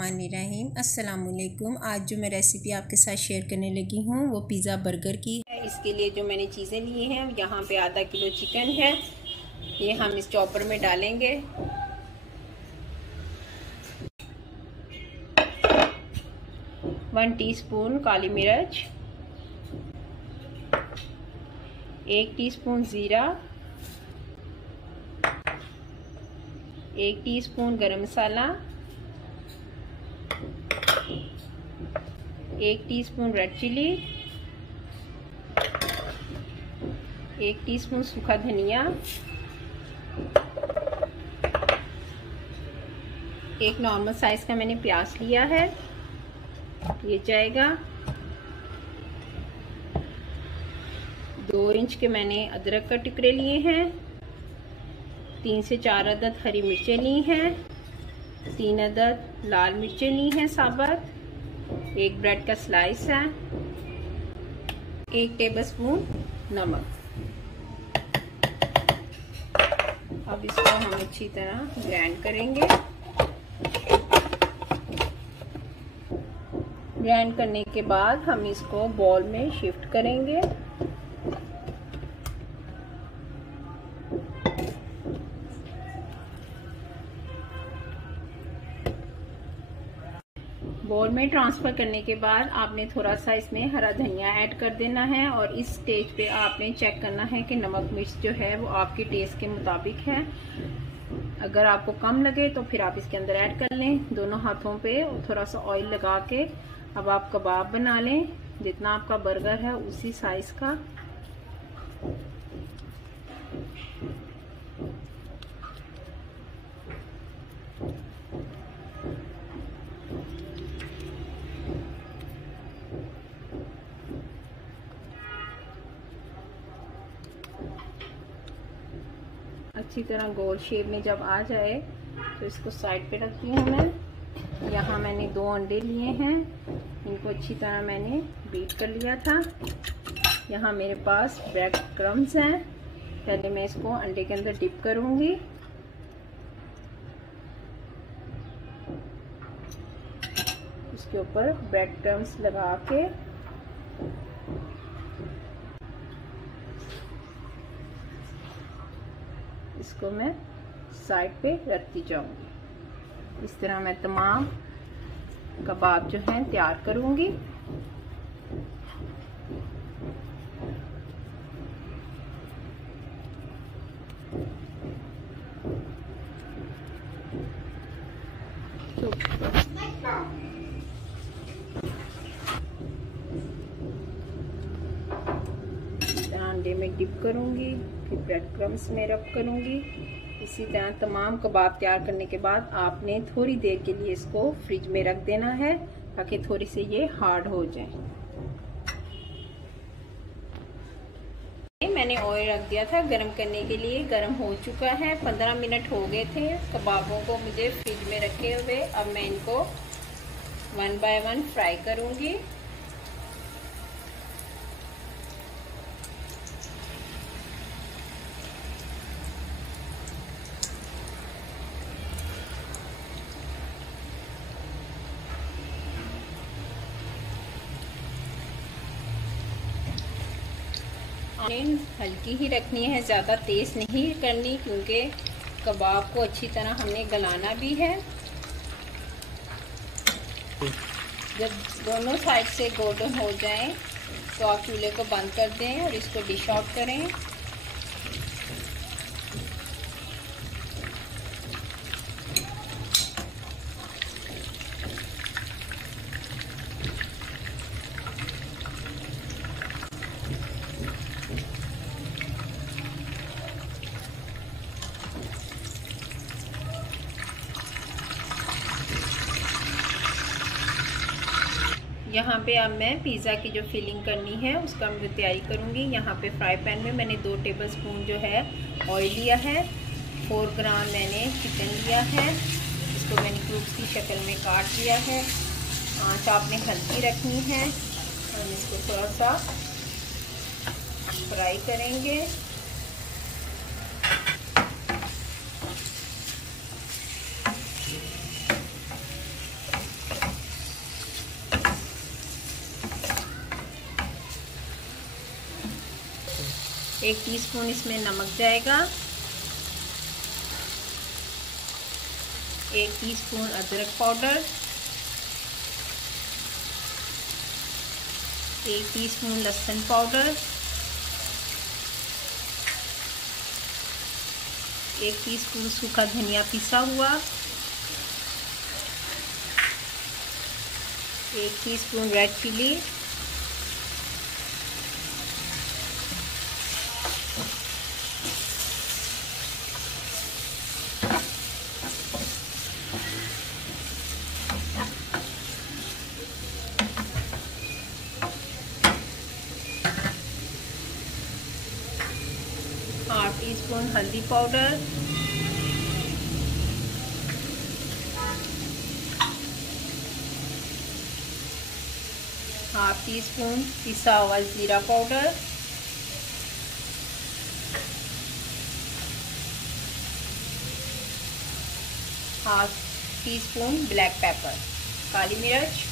बिस्मिल्लाहिर्रहमानिर्रहीम। अस्सलामुअलैकुम। आज जो मैं रेसिपी आपके साथ शेयर करने लगी हूँ वो पिज़्ज़ा बर्गर की है। इसके लिए जो मैंने चीज़ें ली हैं, यहाँ पे आधा किलो चिकन है, ये हम इस चॉपर में डालेंगे। वन टीस्पून काली मिर्च, 1 टीस्पून ज़ीरा, 1 टीस्पून गरम मसाला, 1 टीस्पून रेड चिली, 1 टीस्पून सूखा धनिया, 1 नॉर्मल साइज का मैंने प्याज लिया है, ये जाएगा। 2 इंच के मैंने अदरक का टुकड़े लिए हैं, 3 से 4 अदद हरी मिर्चें ली हैं, 3 अदद लाल मिर्चें ली हैं साबुत, 1 ब्रेड का स्लाइस है, 1 टेबलस्पून नमक। अब इसको हम अच्छी तरह ग्राइंड करेंगे। ग्राइंड करने के बाद हम इसको बॉल में शिफ्ट करेंगे। बॉल में ट्रांसफ़र करने के बाद आपने थोड़ा सा इसमें हरा धनिया ऐड कर देना है और इस स्टेज पे आपने चेक करना है कि नमक मिर्च जो है वो आपके टेस्ट के मुताबिक है। अगर आपको कम लगे तो फिर आप इसके अंदर ऐड कर लें। दोनों हाथों पे थोड़ा सा ऑयल लगा के अब आप कबाब बना लें, जितना आपका बर्गर है उसी साइज का। अच्छी तरह गोल शेप में जब आ जाए तो इसको साइड पे रखती हूँ मैं। यहाँ मैंने 2 अंडे लिए हैं, इनको अच्छी तरह मैंने बीट कर लिया था। यहाँ मेरे पास ब्रेड क्रम्स हैं, पहले मैं इसको अंडे के अंदर डिप करूँगी। इसके ऊपर ब्रेड क्रम्स लगा के इसको मैं साइड पे रखती जाऊंगी। इस तरह मैं तमाम कबाब जो हैं तैयार करूंगी। अंडे में डिप करूंगी, फिर ब्रेड क्रम्स में रब करूंगी। इसी तरह तमाम कबाब तैयार करने के बाद आपने थोड़ी देर के लिए इसको फ्रिज में रख देना है ताकि थोड़ी से ये हार्ड हो जाए। मैंने ऑयल रख दिया था गरम करने के लिए, गरम हो चुका है। 15 मिनट हो गए थे कबाबों को मुझे फ्रिज में रखे हुए। अब मैं इनको 1 बाय 1 फ्राई करूंगी। हल्की ही रखनी है, ज़्यादा तेज़ नहीं करनी, क्योंकि कबाब को अच्छी तरह हमने गलाना भी है। जब दोनों साइड से गोल्डन हो जाएं तो आप चूल्हे को बंद कर दें और इसको डिश आउट करें। यहाँ पे अब मैं पिज़्ज़ा की जो फिलिंग करनी है उसका मैं तैयारी करूँगी। यहाँ पे फ्राई पैन में मैंने 2 टेबलस्पून जो है ऑयल लिया है, 4 ग्राम मैंने चिकन लिया है, इसको मैंने क्यूब्स की शक्ल में काट लिया है। आँच आपने हल्की रखनी है। हम इसको थोड़ा सा फ्राई करेंगे। 1 टीस्पून इसमें नमक जाएगा, 1 टीस्पून अदरक पाउडर, 1 टीस्पून लहसुन पाउडर, 1 टीस्पून सूखा धनिया पिसा हुआ, 1 टीस्पून रेड चिली, ½ टीस्पून हल्दी पाउडर, ½ टीस्पून पिसा हुआ जीरा पाउडर, ½ टीस्पून ब्लैक पेपर काली मिर्च,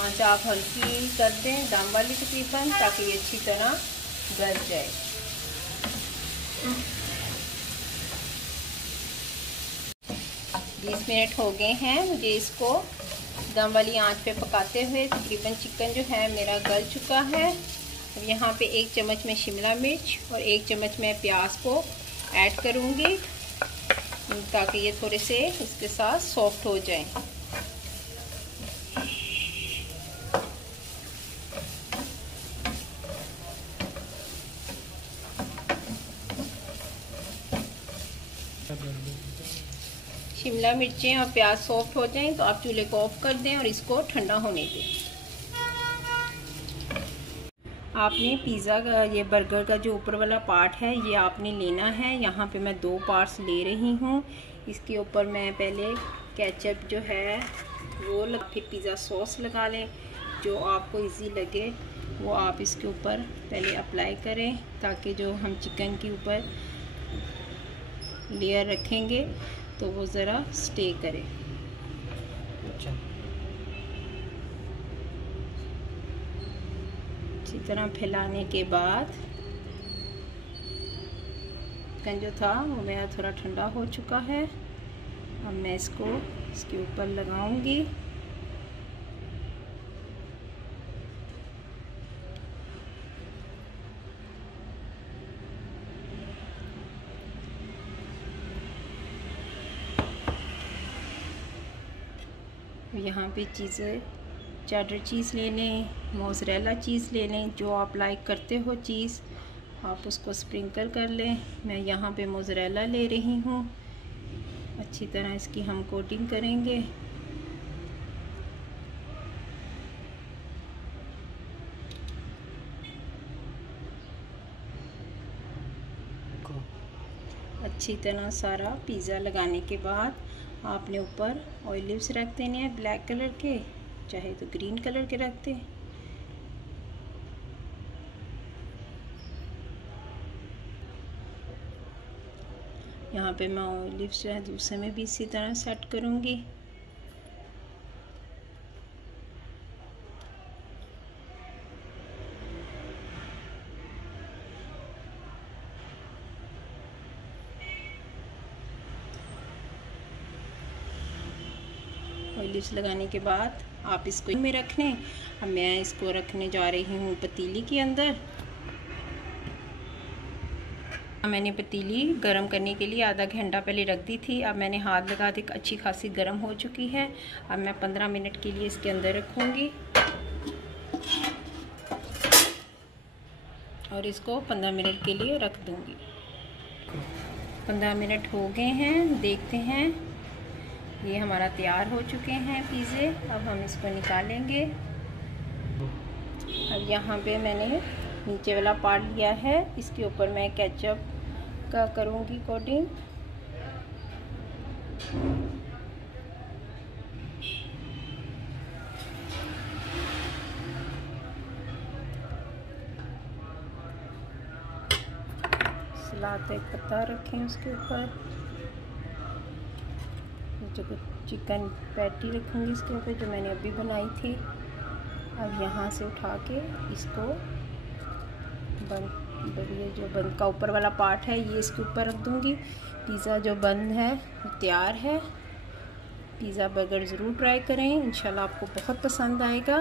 आंच आप हल्की कर दें दम वाली तकरीबन, ताकि ये अच्छी तरह गल जाए। बीस मिनट हो गए हैं मुझे इसको दम वाली आंच पे पकाते हुए। तकरीबन चिकन जो है मेरा गल चुका है। अब यहाँ पे 1 चम्मच में शिमला मिर्च और 1 चम्मच में प्याज को ऐड करूँगी, ताकि ये थोड़े से इसके साथ सॉफ्ट हो जाएं। शिमला मिर्चें और प्याज सॉफ्ट हो जाएं तो आप चूल्हे को ऑफ कर दें और इसको ठंडा होने दें। आपने पिज़्ज़ा का ये बर्गर का जो ऊपर वाला पार्ट है ये आपने लेना है। यहाँ पे मैं 2 पार्ट्स ले रही हूँ। इसके ऊपर मैं पहले केचप जो है वो फिर पिज़्ज़ा सॉस लगा लें, जो आपको इजी लगे वो आप इसके ऊपर पहले अप्लाई करें, ताकि जो हम चिकन के ऊपर लेयर रखेंगे तो वो ज़रा स्टे करे। अच्छी तरह फैलाने के बाद चिकन जो था वो मेरा थोड़ा ठंडा हो चुका है। अब मैं इसको इसके ऊपर लगाऊंगी। यहाँ पे चीज़ें चेडर चीज़ ले लें, मोज़रेला चीज़ ले लें, जो आप लाइक करते हो चीज़ आप उसको स्प्रिंकल कर लें। मैं यहाँ पे मोज़रेला ले रही हूँ। अच्छी तरह इसकी हम कोटिंग करेंगे। अच्छी तरह सारा पिज़्ज़ा लगाने के बाद आपने ऊपर ऑलिव्स रख देने हैं, ब्लैक कलर के, चाहे तो ग्रीन कलर के रख दें। यहाँ पे मैं ऑलिव्स जो है दूसरे में भी इसी तरह सेट करूँगी। ऑलिव्स लगाने के बाद आप इसको में रख लें। अब मैं इसको रखने जा रही हूँ पतीली के अंदर। मैंने पतीली गरम करने के लिए आधा घंटा पहले रख दी थी। अब मैंने हाथ लगा दी, अच्छी खासी गरम हो चुकी है। अब मैं 15 मिनट के लिए इसके अंदर रखूँगी और इसको 15 मिनट के लिए रख दूँगी। 15 मिनट हो गए हैं, देखते हैं। ये हमारा तैयार हो चुके हैं पिज़्ज़े। अब हम इसको निकालेंगे। अब यहाँ पे मैंने नीचे वाला पार्ट लिया है, इसके ऊपर मैं केचप का करूँगी कोटिंग। सलाद एक पत्ता रखें उसके ऊपर। जो चिकन पैटी रखूँगी इसके ऊपर जो मैंने अभी बनाई थी। अब यहाँ से उठा के इसको ये जो बंद का ऊपर वाला पार्ट है ये इसके ऊपर रख दूँगी। पिज़्ज़ा जो बंद है तैयार है। पिज़्ज़ा बर्गर ज़रूर ट्राई करें, इंशाल्लाह आपको बहुत पसंद आएगा।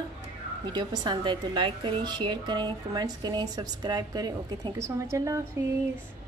वीडियो पसंद आए तो लाइक करें, शेयर करें, कमेंट्स करें, सब्सक्राइब करें। Okay, thank you so much. अल्लाह हाफिज़।